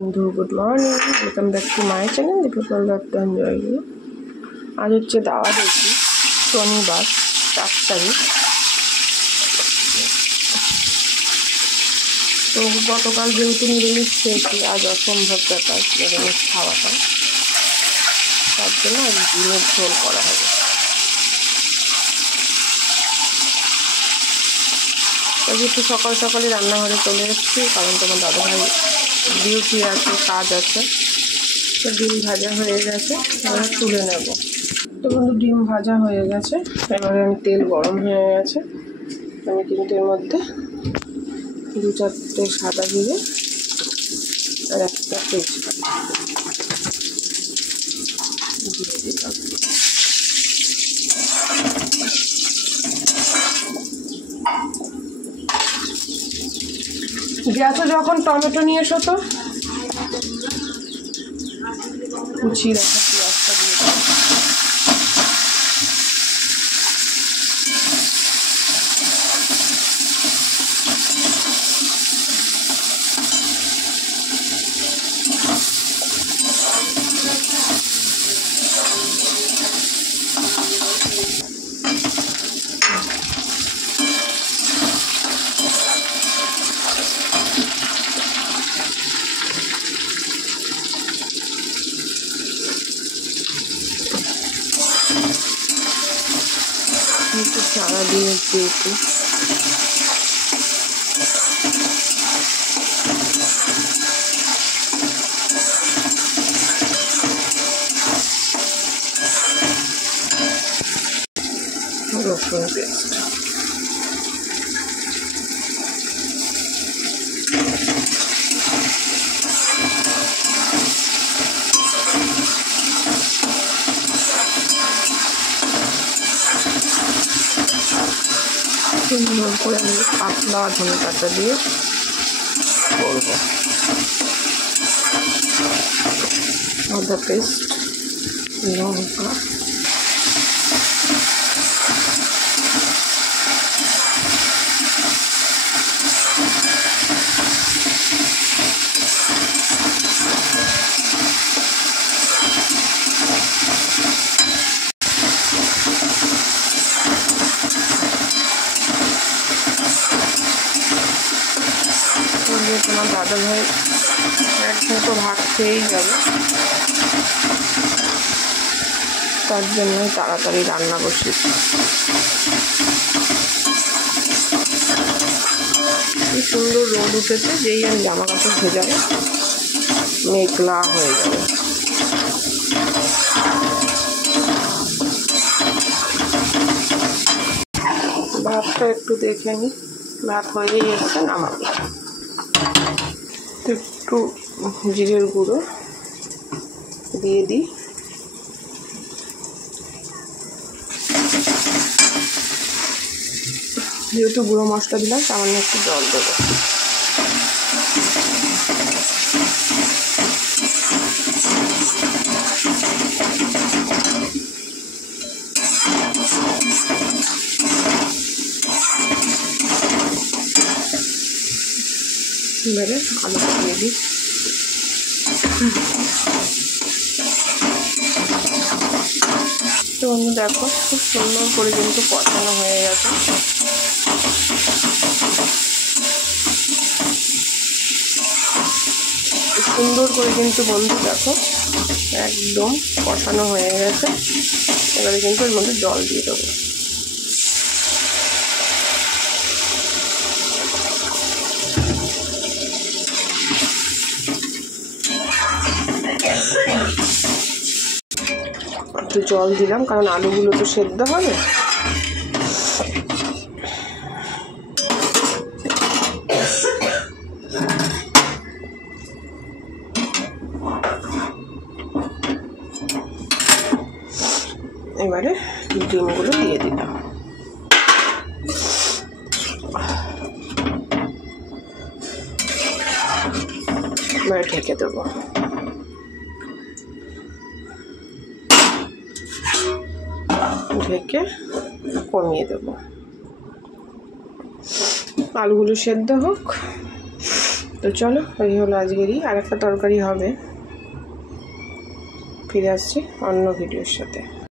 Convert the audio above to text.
Good morning, welcome back to my channel Deepika Dutta enjoy you. আজ হচ্ছে দাওয়া দেখি শনিবার 4 তারিখ। তো গতকাল যেহেতু নিরামিষ খেয়েছি, আজ অসম্ভব ব্যাপার নিরামিষ খাওয়াটা, তার জন্য আজ ডিমের ঝোল করা হবে। আজ একটু সকাল সকালে রান্নাঘরে চলে এসেছি, কারণ তোমার দাদাভাই ডিউটি আছে, কাজ আছে। তো ডিম ভাজা হয়ে গেছে, আমরা তুলে নেব। তো বন্ধু ডিম ভাজা হয়ে গেছে, এবারে আমি তেল গরম হয়ে গেছে, আমি কিন্তু এর মধ্যে 2-4টে সাদা জিরে আর একটা তেজপাতা দিয়ে দিলাম। গেছো যখন টমেটো নিয়ে এসো তো, কুচিয়ে রাখা পেঁয়াজটা দিয়ে দাও। একটু সারাদিনের যেহেতু রসুন পেস্ট, সুন্দর করে আমি পাতলা ধনেপাতা দিয়ে করব। আদা পেস্ট, লঙ্কা, তোমার দাদাভাই একদিন তো ভাত খেয়েই যাবে, তার জন্য তাড়াতাড়ি রান্না বসিয়েছি। কি সুন্দর রোদ উঠেছে, যেই আমি জামা কাপড় ভেজাবো মেঘলা হয়ে যাবে। ভাতটা একটু দেখে নিই, ভাত হয়েই এসছে, নামাবো। একটু জিরের গুঁড়ো দিয়ে দিই, যেহেতু গুঁড়ো মশলা দিলাম সামান্য একটু জল দেবো। এবারে আলুটা দিয়ে দিই। তো বন্ধু দেখো, খুব সুন্দর করে কিন্তু কষানো হয়ে গেছে। সুন্দর করে কিন্তু বন্ধু দেখো একদম কষানো হয়ে গেছে। এবারে কিন্তু এর মধ্যে জল দিয়ে দেবো। একটু জল দিলাম, কারণ আলুগুলো তো সেদ্ধ হবে। এবারে ডিমগুলো দিয়ে দিলাম, এবারে ঢেকে দেবো। ঢেকে কমিয়ে দেবো, আলুগুলো সেদ্ধ হোক, তো চলো, এই হলো আজকেরই। আর একটা তরকারি হবে, ফিরে আসছি অন্য ভিডিওর সাথে।